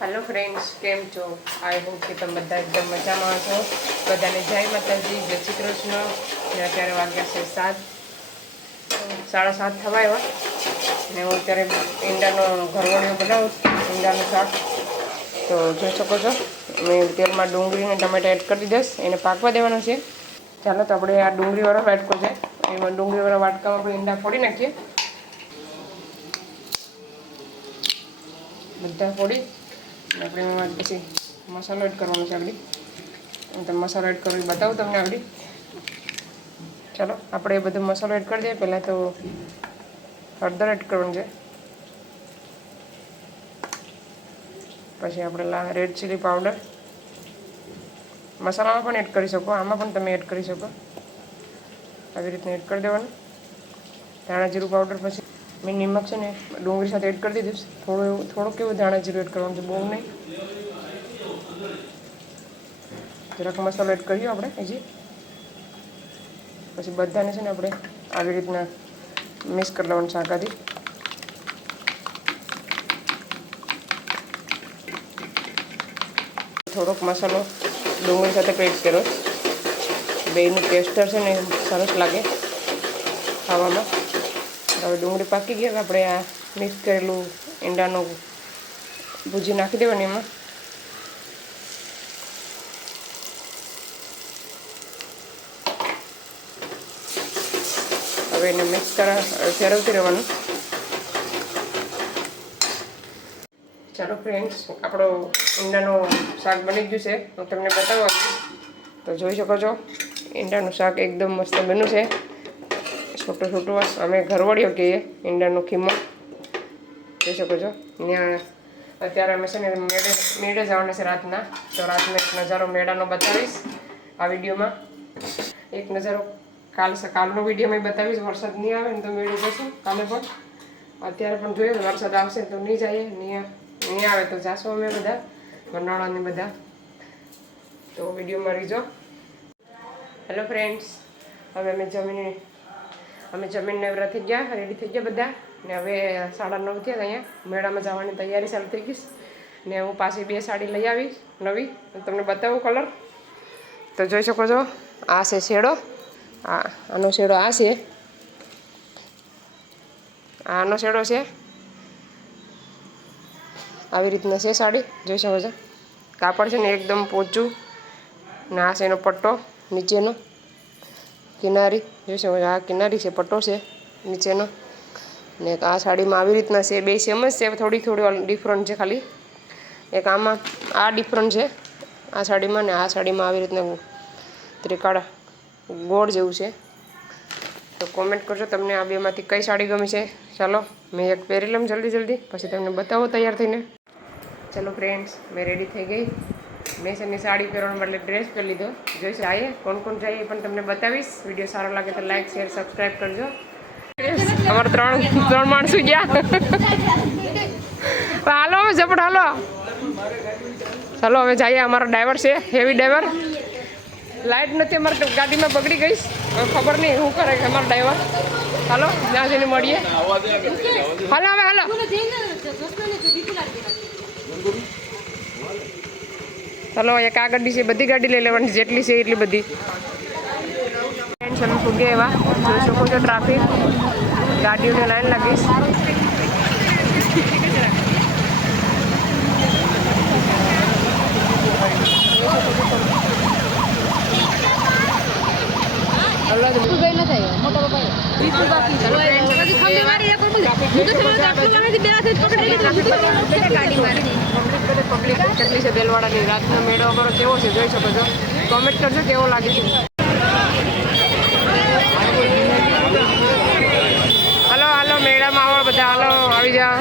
Hello friends came छो I hope कि તમે બધા એકદમ મજામાં છો। બધાને જય માતાજી, જય શ્રી કૃષ્ણ। ને અત્યારે વાગ્યા છે 7:30 થવા આવ્યા ને હું અત્યારે ઈંડાનો ઘરવડિયો બનાવું છું, ઈંડાનું શાક। તો જોઈ શકો છો મેં તેલમાં ડુંગળી અને ટમેટા એડ કરી દીધા, એને પાકવા દેવાનું છે। ચાલો તો આપણે આ ડુંગળીવાળો વાટકો છે એમાં ડુંગળીવાળા વાટકામાં આપણે ઈંડા ફોડી નાખીએ। બધા ફોડી આપણે એમાં પછી મસાલો એડ કરવાનો છે આગળ। હું તમને મસાલો એડ કરી બતાવું તમને આગળ। ચાલો આપણે એ બધો મસાલો એડ કરી દઈએ। પહેલાં તો હળદર એડ કરવાનું છે, પછી આપણે રેડ ચીલી પાવડર મસાલામાં પણ એડ કરી શકો, આમાં પણ તમે એડ કરી શકો, આવી રીતના એડ કરી દેવાનું। ધાણા જીરું પાવડર પછી મેં નિમક છે ને ડુંગળી સાથે એડ કરી દીધું, થોડુંક એવું ધાણા જીરું એડ કરવાનું છે, બહુ નહીં। જરાક મસાલો એડ કર્યો આપણે હજી, પછી બધાને છે ને આપણે આવી રીતના મિક્સ કરી લેવાનું શાકાથી। થોડોક મસાલો ડુંગળી સાથે પેસ્ટ કર્યો, બેયનું ટેસ્ટર છે ને સરસ લાગે ખાવામાં। હવે ડુંગળી પાકી ગઈ, આપણે આ મિક્સ કરેલું ઈંડાનું ભૂજી નાખી દેવાની એમાં। હવે એને મિક્સ ફેરવતી રહેવાનું। ચાલો ફ્રેન્ડ્સ આપણો ઈંડાનું શાક બની ગયું છે, હું તમને બતાવવા। તો જોઈ શકો છો ઈંડાનું શાક એકદમ મસ્ત બન્યું છે, છોટું છોટું અમે ઘરવડિયો કહીએ ઈંડાનો ખીમો, જોઈ શકો છો। ત્યાં અત્યારે અમે છે ને મેળે જવાના છે રાતના, તો રાતનો એક નજારો મેળાનો બતાવીશ આ વિડીયોમાં। એક નજારો કાલનો વિડીયો મેં બતાવીશ, વરસાદ નહીં આવે ને તો મેળે જશું કાલે પણ। અત્યારે પણ જોઈએ વરસાદ આવશે તો નહીં જઈએ, નહીં આવે તો જાશું અમે બધા ગરનાળાને બધા। તો વિડીયોમાં રહીજો। હેલો ફ્રેન્ડ્સ, હવે અમે જમીન નવરા થઈ ગયા, રેડી થઈ ગયા બધા ને હવે 9:30 થયા। અહીંયા મેળામાં જવાની તૈયારી ચાલુ થઈ ગઈ ને હું પાછી 2 સાડી લઈ આવી નવી, તમને બતાવું કલર। તો જોઈ શકો છો આ છે શેડો, આનો શેડો આ છે, આનો શેડો છે, આવી રીતના છે સાડી, જોઈ શકો છો। કાપડ છે ને એકદમ પોચું ને આ છે એનો પટ્ટો નીચેનો કિનારી, જોઈ શકો છો આ કિનારી છે, પટ્ટો છે નીચેનો ને આ સાડીમાં આવી રીતના છે, બે સેમ જ છે, થોડી ડિફરન્ટ છે ખાલી। એક આમાં આ ડિફરન્ટ છે આ સાડીમાં ને આ સાડીમાં આવી રીતના ત્રિકાળ ગોળ જેવું છે। તો કોમેન્ટ કરજો તમને આ બેમાંથી કઈ સાડી ગમી છે। ચાલો મેં એક પહેરી લઉં જલ્દી પછી તમને બતાવો તૈયાર થઈને। ચલો ફ્રેન્ડ્સ મેં રેડી થઈ ગઈ, મેં છે ને સાડી પહેરવાનો બદલે ડ્રેસ પહેરી લીધો। જોઈશ આવીએ કોણ કોણ જાય એ પણ તમને બતાવીશ। વિડીયો સારો લાગે તો લાઈક શેર સબસ્ક્રાઈબ કરજો। અમારે ત્રણ માણસો ગયા, હાલો હવે ઝપટ હાલો, ચાલો હવે જઈએ। અમારો ડ્રાઈવર છે હેવી ડ્રાઈવર, લાઇટ નથી અમારે ગાડીમાં બગડી ગઈ, હવે ખબર નહીં શું કરે અમારો ડ્રાઈવર। હાલો ત્યાં જઈને મળીએ, હાલો હવે હાલો। ચાલો એક આ ગાડી છે, બધી ગાડી લઈ લેવાની જેટલી છે એટલી બધી। અમે ફૂગ્યા એવા જોઈ શકો છો, ટ્રાફિક ગાડીઓને લાઈન લાગીશ। પબ્લિક કેટલી છે દેલવાડાની, રાતનો મેળો અમારો કેવો છે જોઈ શકો છો, કોમેન્ટ કરજો કેવો લાગે છે। હાલો હાલો મેળામાં આવો બધા, હાલો આવી જા।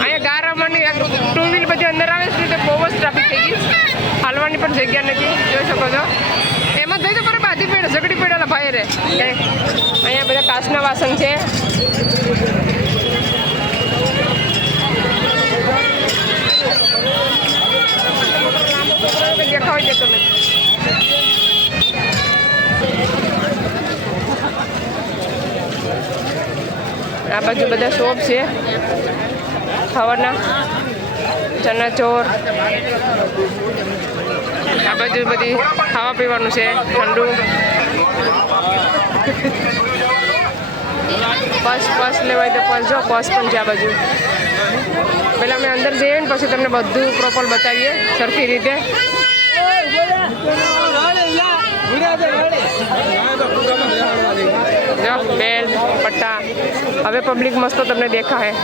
અહીંયા ગારામાંની 2 વ્હીલ બધી અંદર આવે છે તો બહુ જ ટ્રાફિક થઈ ગઈ, હાલવાની પણ જગ્યા નથી, જોઈ શકો છો। એમાં થઈ તો પર બાજી પેડ ઝઘડી પડેલા ભાઈ રે। અહીંયા બધા કાચના વાસણ છે, દેખાવ દે તમે। બાજુ બધા શોપ છે ખાવાના, ચના ચોર. આ બાજુ બધી ખાવા પીવાનું છે, ઠંડુ. પસ લેવાય તો પસ જો, પસ પણ છે આ બાજુ. પહેલાં અમે અંદર જઈએ ને પછી તમને બધું પ્રોપર બતાવીએ સરખી રીતે. જો બેલ પટ્ટા, હવે પબ્લિક મસ્ત તમને દેખાય.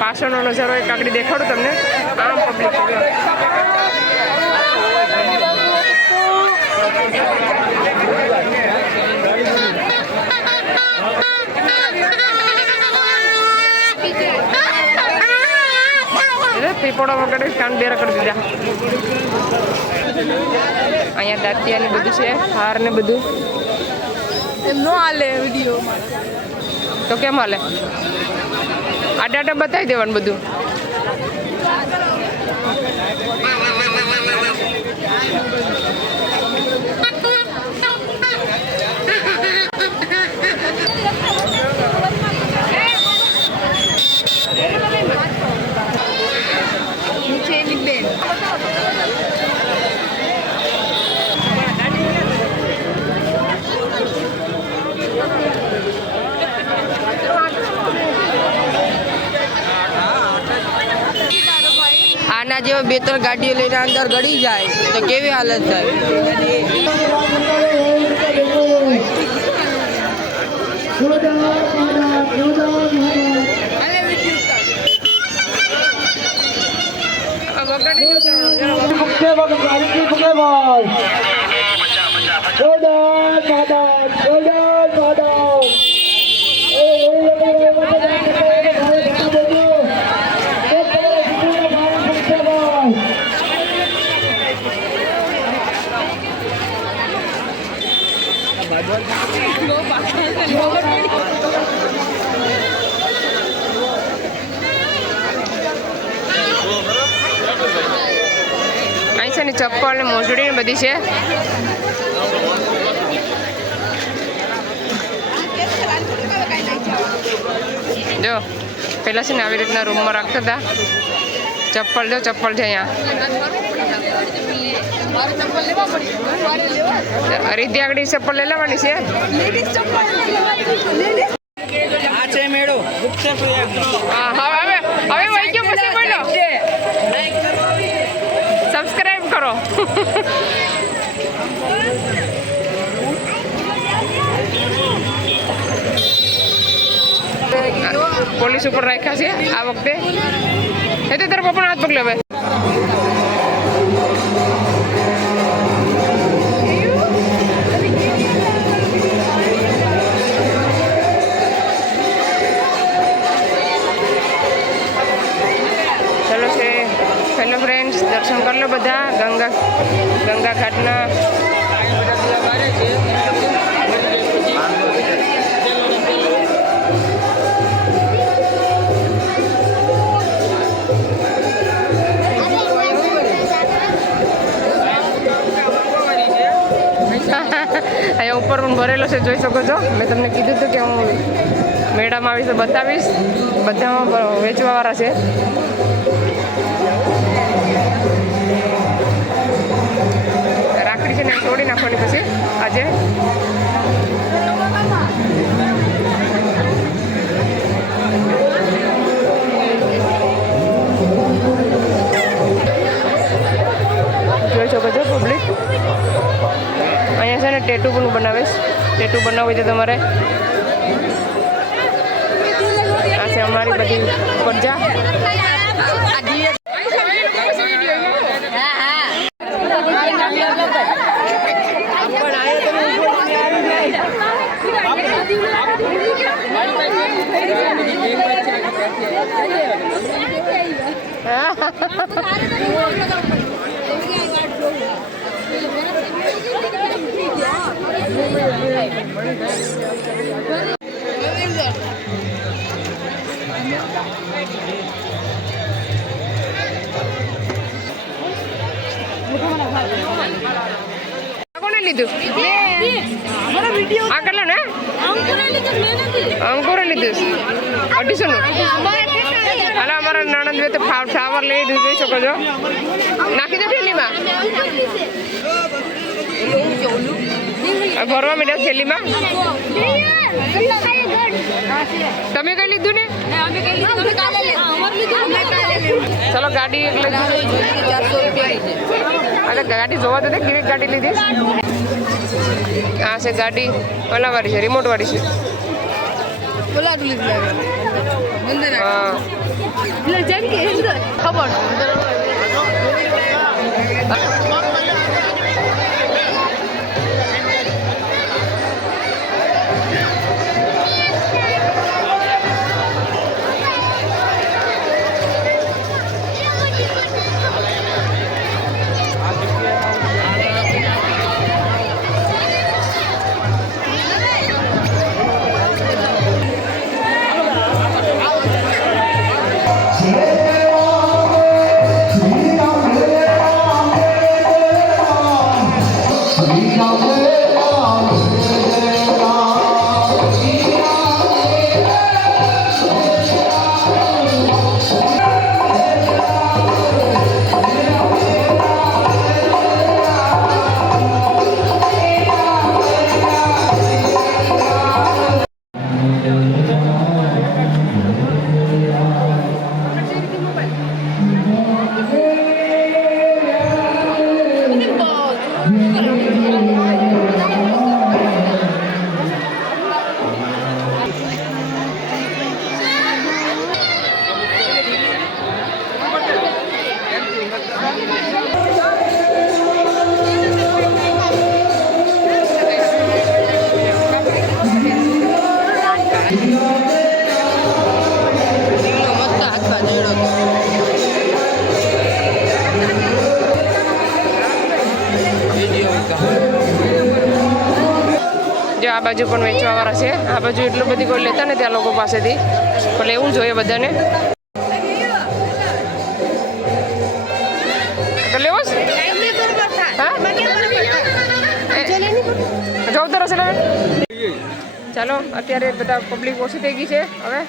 પાછળનો નજારો એક આગળ દેખાડું તમને. આમ પબ્લિક પીપળો વગર કાન બેરા કરી દીધા. અહીંયા દાંતિયા ને બધું છે, હાર ને બધું. એમ નો હાલે વિડીયો તો કેમ હાલે? આડા બતાવી દેવાનું બધું. આના જેવા 2-3 ગાડીઓ લઈને અંદર ગળી જાય તો કેવી હાલત થાય? અહીં છે ને ચપ્પલ ને મોજડી ને બધી છે. જો પેલા છે ને આવી રીતના રૂમમાં રાખતા હતા. ચપ્પલ જો, ચપ્પલ છે અહીંયા. રીતિ આગળ ચપ્પલ લઈ લેવાની છે. હવે વહી ગયો પછી બોલો. સબસ્ક્રાઈબ કરો. પોલીસ ઉપર રાખ્યા છે આ વખતે. એ તો તારા પપ્પાનો હાથ પકડે હવે. ચલો છે, હેલો ફ્રેન્ડ્સ, દર્શન કરી લો બધા ગંગા ઘાટના. અહીંયા ઉપર પણ ભરેલો છે, જોઈ શકો છો. મેં તમને કીધું હતું કે હું મેળામાં આવીશ તો બતાવીશ. બધામાં વેચવાવાળા છે. રાખડી છે ને તોડી નાખવાની પછી આજે. જોઈ શકો છો પબ્લિક. અહીંયા છે ને ટેટુ પણ બનાવીશ. ટેટુ બનાવવું છે તમારે. આ છે અમારી બધી પ્રજા. કોને લીધું આ કેટલા ને અંકુરે લીધું 250 નું હાલ અમારા નણંદ બે તો ફ્લાવર લઈ લીધું જોઈ શકો છો નાખી દો થેલીમાં ભરવા મીડિયા થેલીમાં તમે કઈ લીધું ને ચલો ગાડી અરે ગાડી જોવા દે કેવી ગાડી લીધી આ છે ગાડી ઓલા વાળી છે રિમોટ વાળી છે હા ખબર આ બાજુ પણ વેચવાવાળા છે આ બાજુ એટલું બધી કોઈ લેતા ને ત્યાં લોકો પાસેથી પણ લેવું જોઈએ બધાને લેવો હા જવાબદાર હશે ચાલો અત્યારે બધા પબ્લિક ઓછી થઈ ગઈ છે હવે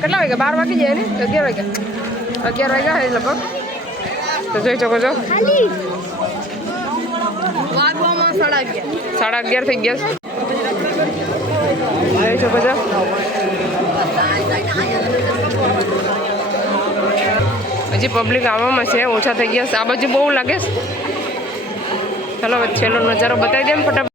કેટલા વાગ્યા 12 વાગી જાય ને 11 વાગ્યા એ લગભગ તો જોઈ શકો છો 11:30 થઈ ગયા જોઈ શકો છો હજી પબ્લિક આવવામાં છે ઓછા થઈ ગયા આ બાજુ બહુ લાગે છે ચાલો છેલ્લો નજારો બતાવી દે ફટાફટ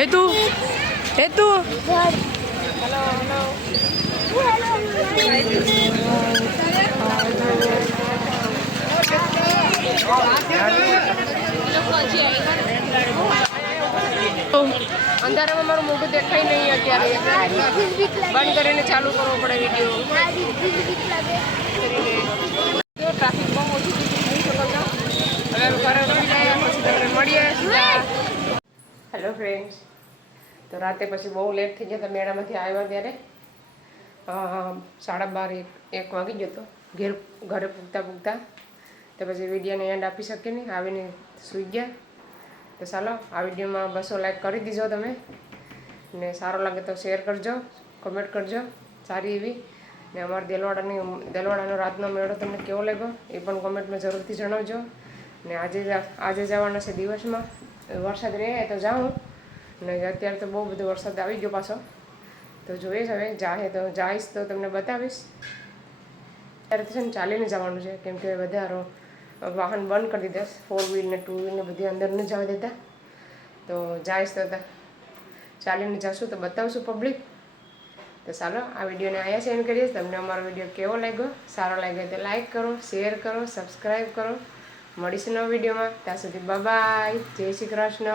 હેતુ હેતુ અંધારામાં મારું મોઢું દેખાય નહીં અત્યારે બંધ કરીને ચાલુ કરવો પડે વિડીયો. ટ્રાફિક બહુ ઓછી જોઈ શકો છો. હવે ઘરે રહી જાય પછી તમને મળીએ સીધા. હેલો ફ્રેન્ડ્સ, તો રાતે પછી બહુ લેટ થઈ ગયા હતા મેળામાંથી આવ્યા ત્યારે 12:30-1 વાગી ગયો હતો ઘરે પૂગતા તો પછી વિડીયોને એન્ડ આપી શકીએ નહીં, આવીને સૂઈ ગયા. તો ચાલો આ વિડીયોમાં 200 લાઈક કરી દીજો તમે, ને સારો લાગે તો શેર કરજો, કમેન્ટ કરજો સારી એવી. ને અમારા દેલવાડાનો રાતનો મેળો તમને કેવો લાગ્યો એ પણ કમેન્ટમાં જરૂરથી જણાવજો. ને આજે જવાના છે દિવસમાં, વરસાદ રહે તો જાઉં, ને અત્યારે તો બહુ બધો વરસાદ આવી ગયો પાછો, તો જોઈશ હવે જઈશ તો તમને બતાવીશ. અત્યારે તો છે ને ચાલીને જવાનું છે, કેમ કે બધા વાહન બંધ કરી દીધા, 4 વ્હીલ ને 2 વ્હીલ ને બધી અંદર ન જવા દેતા. તો જઈશ તો ચાલીને જશું તો બતાવશું પબ્લિક. તો ચાલો આ વિડીયોને અહીંયા સેન્ડ કરીએ. તમને અમારો વિડીયો કેવો લાગ્યો, સારો લાગ્યો તો લાઈક કરો, શેર કરો, સબસ્ક્રાઈબ કરો. મળીશું નવા વિડીયોમાં. ત્યાં સુધી બાય, જય શ્રી કૃષ્ણ.